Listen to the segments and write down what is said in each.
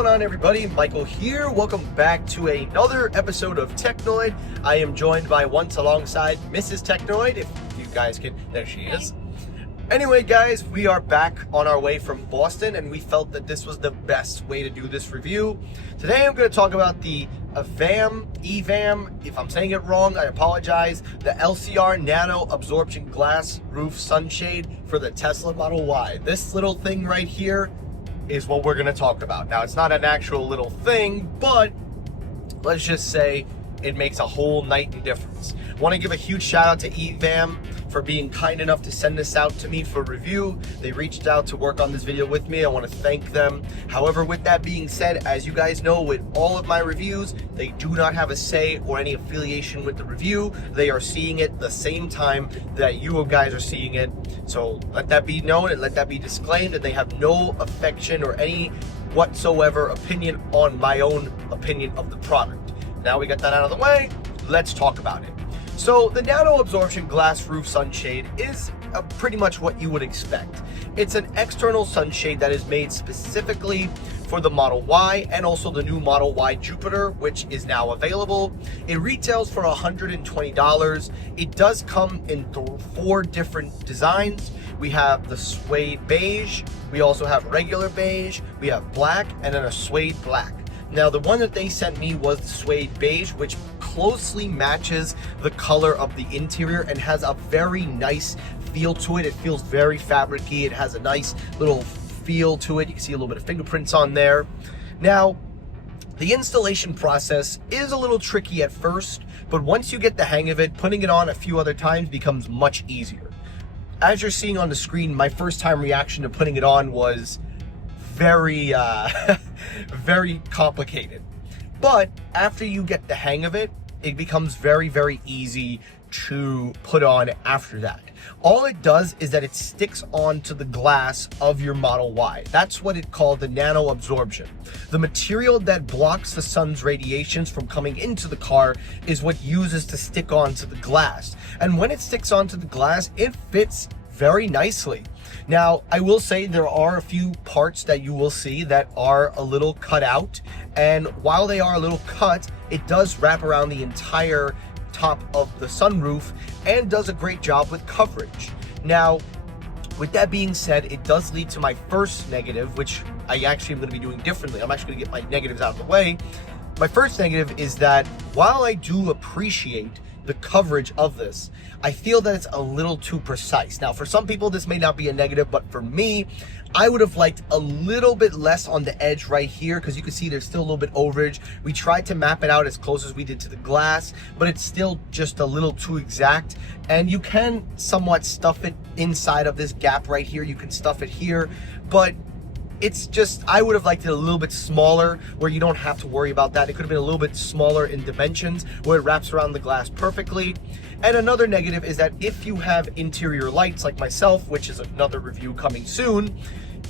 going on, everybody? Michael here. Welcome back to another episode of Technoid. I am joined by once alongside Mrs. Technoid, if you guys can. There she is. Anyway, guys, we are back on our way from Boston, and we felt that this was the best way to do this review. Today, I'm going to talk about the EVAAM. If I'm saying it wrong, I apologize. The LCR Nano Absorption Glass Roof Sunshade for the Tesla Model Y. This little thing right here is what we're going to talk about. Now, it's not an actual little thing, but let's just say it makes a whole night and difference. I want to give a huge shout out to EVAAM for being kind enough to send this out to me for review. They reached out to work on this video with me. I want to thank them. However, with that being said, as you guys know, with all of my reviews, they do not have a say or any affiliation with the review. They are seeing it the same time that you guys are seeing it. So let that be known and let that be disclaimed, that they have no affection or any whatsoever opinion on my own opinion of the product. Now we got that out of the way, let's talk about it. So the Nano Absorption Glass Roof Sunshade is pretty much what you would expect. It's an external sunshade that is made specifically for the Model Y and also the new Model Y Jupiter, which is now available. It retails for $120. It does come in 4 different designs. We have the suede beige, we also have regular beige, we have black, and then a suede black. Now, the one that they sent me was the suede beige, which closely matches the color of the interior and has a very nice feel to it. It feels very fabric-y. It has a nice little feel to it. You can see a little bit of fingerprints on there. Now, the installation process is a little tricky at first, but once you get the hang of it, putting it on a few other times becomes much easier. As you're seeing on the screen, my first time reaction to putting it on was very very complicated, but after you get the hang of it, it becomes very, very easy to put on after that. All it does is that it sticks onto the glass of your Model Y. That's what it called, the nano absorption. The material that blocks the sun's radiations from coming into the car is what uses to stick onto the glass, and when it sticks onto the glass, it fits very nicely. Now, I will say there are a few parts that you will see that are a little cut out, and while they are a little cut, it does wrap around the entire top of the sunroof and does a great job with coverage. Now, with that being said, it does lead to my first negative, which I actually am going to be doing differently. I'm actually going to get my negatives out of the way. My first negative is that while I do appreciate the coverage of this, I feel that it's a little too precise. Now, for some people, this may not be a negative, but for me, I would have liked a little bit less on the edge right here, because you can see there's still a little bit overage. We tried to map it out as close as we did to the glass, but it's still just a little too exact. And you can somewhat stuff it inside of this gap right here. You can stuff it here, but it's just, I would have liked it a little bit smaller where you don't have to worry about that. It could have been a little bit smaller in dimensions where it wraps around the glass perfectly. And another negative is that if you have interior lights like myself, which is another review coming soon,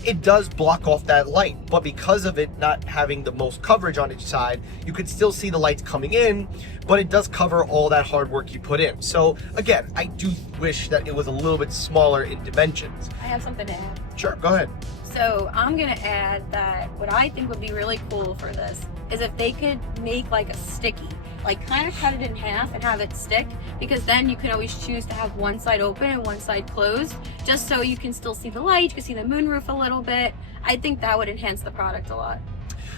it does block off that light. But because of it not having the most coverage on each side, you can still see the lights coming in, but it does cover all that hard work you put in. So again, I do wish that it was a little bit smaller in dimensions. I have something to add. Sure, go ahead. So I'm gonna add that what I think would be really cool for this is if they could make like a sticky, like kind of cut it in half and have it stick, because then you can always choose to have one side open and one side closed, just so you can still see the light, you can see the moonroof a little bit. I think that would enhance the product a lot.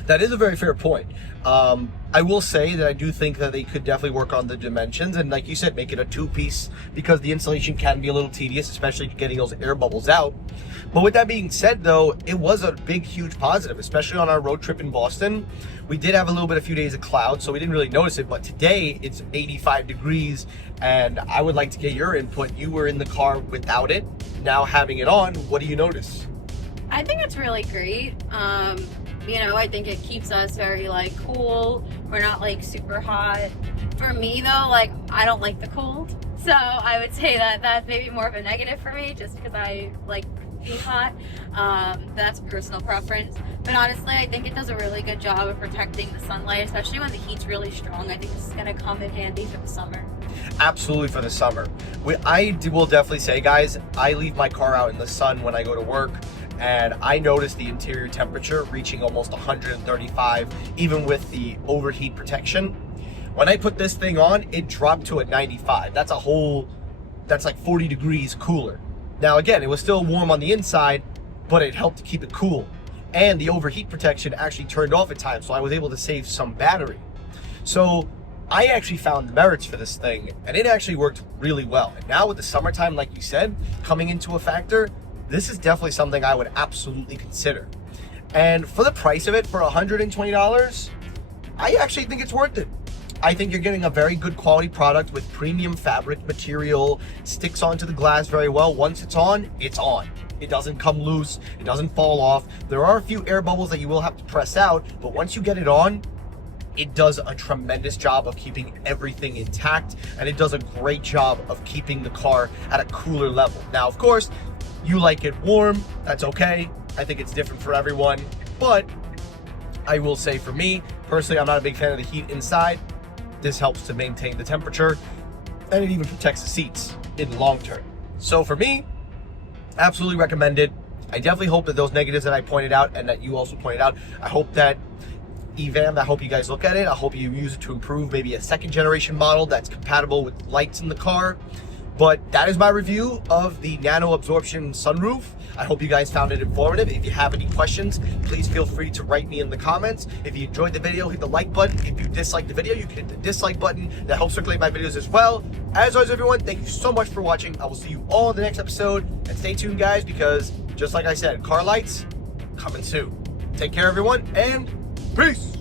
That is a very fair point. I will say that I do think that they could definitely work on the dimensions and, like you said, make it a 2-piece, because the installation can be a little tedious, especially getting those air bubbles out. But with that being said, though, it was a big, huge positive, especially on our road trip in Boston. We did have a few days of clouds, so we didn't really notice it, but today it's 85 degrees, and I would like to get your input. You were in the car without it. Now having it on, what do you notice? I think it's really great. You know, I think it keeps us very like cool. We're not like super hot. For me though, like I don't like the cold. So I would say that that's maybe more of a negative for me, just because I like being hot. That's personal preference. But honestly, I think it does a really good job of protecting the sunlight, especially when the heat's really strong. I think this is gonna come in handy for the summer. Absolutely, for the summer. I will definitely say, guys, I leave my car out in the sun when I go to work, and I noticed the interior temperature reaching almost 135, even with the overheat protection. When I put this thing on, it dropped to a 95. That's like 40 degrees cooler. Now again, it was still warm on the inside, but it helped to keep it cool. And the overheat protection actually turned off at times, so I was able to save some battery. So I actually found the merits for this thing, and it actually worked really well. And now with the summertime, like you said, coming into a factor, this is definitely something I would absolutely consider. And for the price of it, for $120, I actually think it's worth it. I think you're getting a very good quality product with premium fabric material, sticks onto the glass very well. Once it's on, it's on. It doesn't come loose, it doesn't fall off. There are a few air bubbles that you will have to press out, but once you get it on, it does a tremendous job of keeping everything intact, and it does a great job of keeping the car at a cooler level. Now, of course, you like it warm, that's okay. I think it's different for everyone, but I will say for me, personally, I'm not a big fan of the heat inside. This helps to maintain the temperature, and it even protects the seats in the long term. So for me, absolutely recommend it. I definitely hope that those negatives that I pointed out and that you also pointed out, I hope that EVAAM, I hope you guys look at it. I hope you use it to improve maybe a second generation model that's compatible with lights in the car. But that is my review of the Nano Absorption sunroof. I hope you guys found it informative. If you have any questions, please feel free to write me in the comments. If you enjoyed the video, hit the like button. If you disliked the video, you can hit the dislike button. That helps circulate my videos as well. As always, everyone, thank you so much for watching. I will see you all in the next episode. And stay tuned, guys, because just like I said, car lights coming soon. Take care, everyone, and peace.